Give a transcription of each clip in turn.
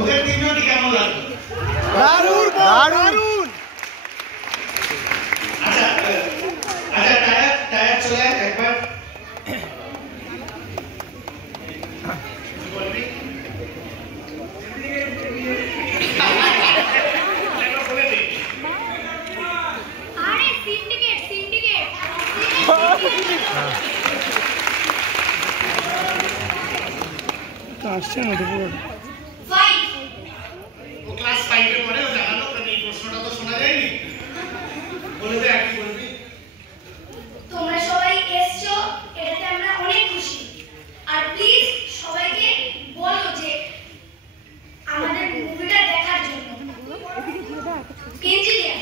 ওদের তিনজনকে কেমন লাগলো? দারুণ দারুণ। আচ্ছা আচ্ছা, টায়ার চলে একবার বলবি। আরে সিন্ডিকেট আসছে না তো পুরো। ও ক্লাস 5 এ পড়ে, ও জানো না এই প্রশ্নটা তো শোনা যায়নি। বলে দে আর কি বলবি। তোমরা সবাই এসছো, এটাতে আমরা অনেক খুশি। আর প্লিজ সবাইকে বলো যে আমাদের মুভিটা দেখার জন্য। ইঞ্জিনিয়ার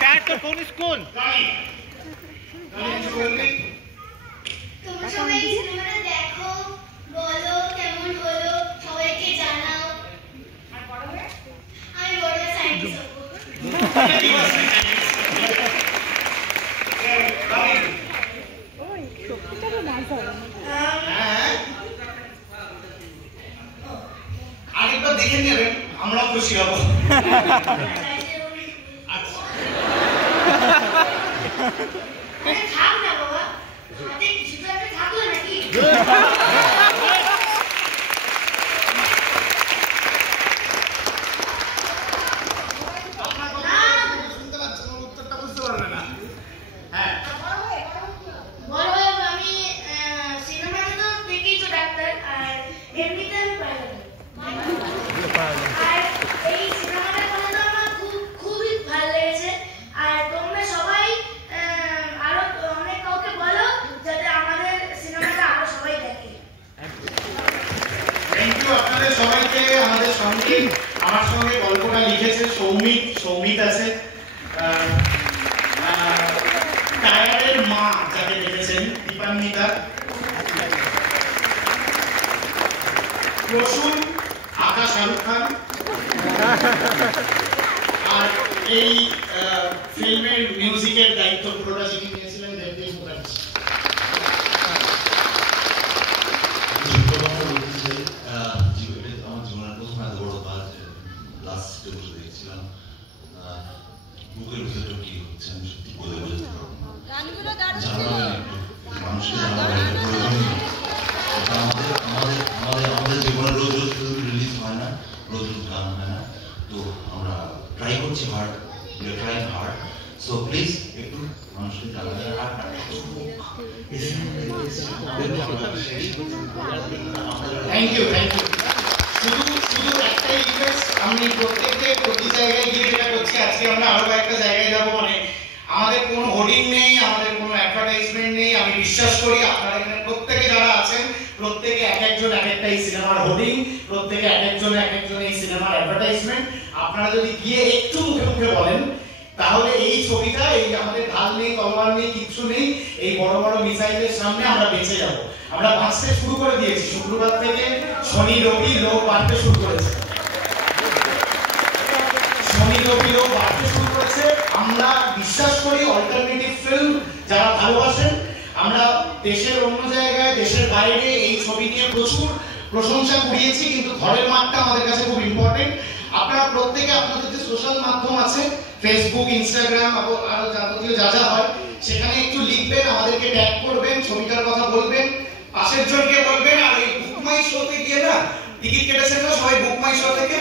ব্যাট তো কোন স্কুল? গাড়ি কিছু বলবি? তোমরা সবাই সিনেমাটা দেখো, বলো কেমন হলো, সবাইকে জানাও। আর বড় হয়ে আমি বড় হয়ে সায়েন্টিস্ট হব। আরেকবার দেখে নেবেন, আমরা খুশি হব। আরে থাক না বাবা, হাতে কিছু তো একটা থাকলো নাকি? শুনতে পাচ্ছেন, উত্তরটা বুঝতে পারবে না। হ্যাঁ, বড় হয়ে আমি সিনেমাতে তো দেখেই তো ডাক্তার, আর এমনিতে আমি পাইলট। আর এই সিনেমাটা করে তো আমার খুবই ভালো লেগেছে। আর তোমরা সবাই আরো অনেক কাউকে বলো যাতে আমাদের সিনেমাটা আরো সবাই দেখে। থ্যাংক ইউ আপনাদের সবাইকে। আমাদের সঙ্গে আমার সঙ্গে গল্পটা লিখেছে সৌমিত আছে, টায়ারের মা যাকে দেখেছেন দীপান্বিতা, প্রসূন আকা শাহরুখ খান, আর এই ফিল্মের মিউজিকের দায়িত্ব পুরোটা যিনি নিয়েছিলেন দেবদীপ মুখার্জি। আমার জীবনের প্রথম এত বড় কাজ লাস্টে বসে দেখছিলাম। বুকের ভিতরে কি হচ্ছে আমি সত্যি বলে বোঝাতে পারবো না। মানুষকে জানাবার প্রয়োজন নেই। আমাদের জীবনে রোজ রোজ ফিল্ম রিলিজ হয় না, রোজ রোজ গান হয় না। তো আমরা ট্রাই করছি hard, trying hard. So please একটু মানুষকে জানাবেন। Thank you. শুধু একটাই রিকোয়েস্ট, আমি প্রত্যেককে প্রতি জায়গায় গিয়ে যেটা করছি, আজকে আমরা আরো কয়েকটা জায়গায় যাবো। মানে আমাদের কোনো হোর্ডিং নেই, আমাদের কোনো অ্যাডভার্টাইজমেন্ট নেই। আমি বিশ্বাস করি আপনারা এখানে প্রত্যেকে যারা আছেন, প্রত্যেকে এক একজন এক একটা এই সিনেমার হোর্ডিং, প্রত্যেকে এক একজন এই সিনেমার অ্যাডভার্টাইজমেন্ট। আপনারা যদি গিয়ে একটু মুখে মুখে বলেন, তাহলে এই ছবিটা, এই আমাদের ঢাল নেই, তলোয়ার নেই, কিচ্ছু নেই, এই বড় বড় মিসাইলের সামনে আমরা বেঁচে যাব। আমরা বাঁচতে শুরু করে দিয়েছি। শুক্রবার থেকে শনি রবি লোক বাড়তে শুরু করেছে। আমরা বিশ্বাস করি অল্টারনেটিভ ফিল্ম যারা ভালোবাসেন, আমরা দেশের অন্য জায়গায়, দেশের বাইরে এই ছবি নিয়ে প্রচুর প্রশংসা কুড়িয়েছি, কিন্তু ঘরের মাঠটা আমাদের কাছে খুব ইম্পর্টেন্ট। আপনারা প্রত্যেকে আপনাদের যে সোশ্যাল মাধ্যম আছে, ফেসবুক, ইনস্টাগ্রাম, আরো যাবতীয় যা যা হয়, সেখানে একটু লিখবেন, আমাদেরকে ট্যাগ করবেন, ছবিটার কথা বলবেন, পাশের জনকে বলবেন। আর এই বুক মাই শোতে গিয়ে না, টিকিট কেটেছেন না সবাই বুক মাই শো থেকে,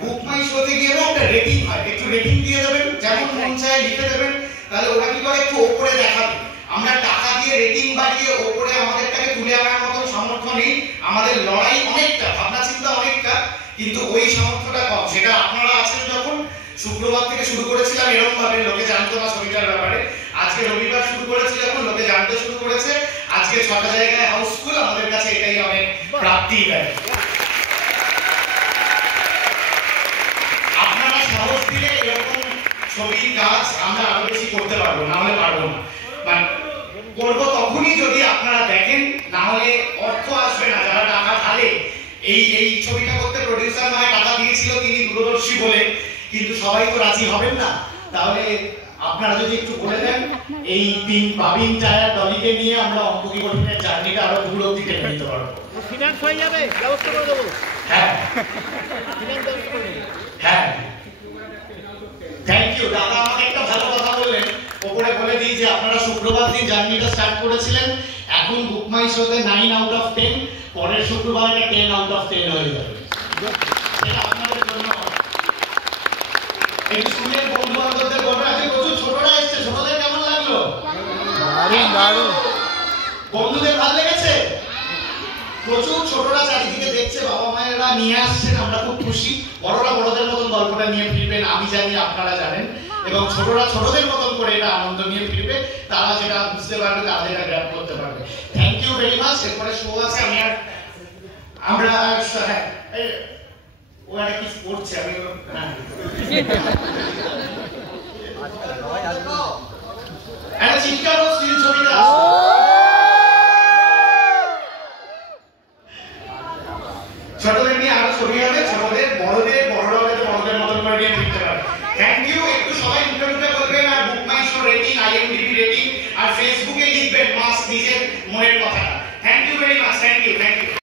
বুক মাই শোতে গিয়ে না একটা রেটিং হয়, একটু রেটিং দিয়ে দেবেন, যেমন মন চায় লিখে দেবেন। তাহলে ওরা কি করে, একটু ওপরে দেখাবে। আমরা টাকা দিয়ে রেটিং বাড়িয়ে ওপরে আমাদেরটাকে তুলে আনার মতো সামর্থ্য নেই। আমাদের লড়াই অনেকটা, ভাবনা চিন্তা অনেকটা, কিন্তু ওই সামর্থ্যটা কম। সেটা আপনারা আছেন যখন। শুক্রবার থেকে শুরু করেছিলাম এরকম ভাবে, লোকে জানতো না ছবিটার ব্যাপারে। আজকে রবিবার শুরু করেছি যখন, লোকে জানতে শুরু করেছে। আজকে 6টা জায়গায় হাউসফুল, আমাদের কাছে এটাই অনেক প্রাপ্তি দেয়। আপনারা সাহস দিলে এরকম ছবির কাজ আমরা আরো বেশি করতে পারবো, না হলে পারবো না। মানে করবো তখনই যদি আপনারা দেখেন, না হলে অর্থ আসবে না। যারা টাকা ঢালে, এই ছবিটা করতে প্রডিউসার নয় টাকা দিয়েছিল তিনি দূরদর্শী বলে, কিন্তু সবাই তো রাজি হবেন না। তাহলে আপনারা যদি একটু বলে দেন এই তিন বাবিন টায়ার ডলিকে নিয়ে আমরা অঙ্কী কঠিনের জার্নিটা আরো দূর অব্দি টেনে নিতে পারবো। ফিনান্স হয়ে যাবে, ব্যবস্থা করে দেবো। হ্যাঁ ফিনান্স ব্যবস্থা করে দেবো। হ্যাঁ, থ্যাংক ইউ দাদা। আমাকে একটা ভালো কথা বললেন, ওপরে বলে দিই যে আপনারা শুক্রবার দিন জার্নিটা স্টার্ট করেছিলেন, এখন বুক মাই শোতে 9 আউট অফ 10, পরের শুক্রবার এটা 10 আউট অফ 10 হয়ে যাবে। এটা আপনাদের জন্য এই স্কুলের বন্ধু বান্ধবদের বলবেন। আজকে প্রচুর ছোটরা এসছে, ছোটদের কেমন লাগলো? দারুণ দারুণ। বন্ধুদের ভালো লেগেছে? প্রচুর ছোটরা চারিদিকে দেখছে, বাবা মায়েরা নিয়ে আসছেন, আমরা খুব খুশি। বড়রা বড়দের মতন গল্পটা নিয়ে ফিরবেন, আমি জানি আপনারা জানেন, এবং ছোটরা ছোটদের মতন করে এটা আনন্দ নিয়ে ফিরবে। তারা যেটা বুঝতে পারবে, তারা যেটা গ্র্যাব করতে পারবে। Thank you very much. এরপরে শো আছে, আমরা হ্যাঁ ও একটা কিছু করছে, আমি একটা চিৎকার ও স্টিল ছবিটা ছোটদের নিয়ে আরো ছবি হবে, ছোটদের বড়দের বড়দের মতন করে নিয়ে ফিরতে পারবে। Thank you.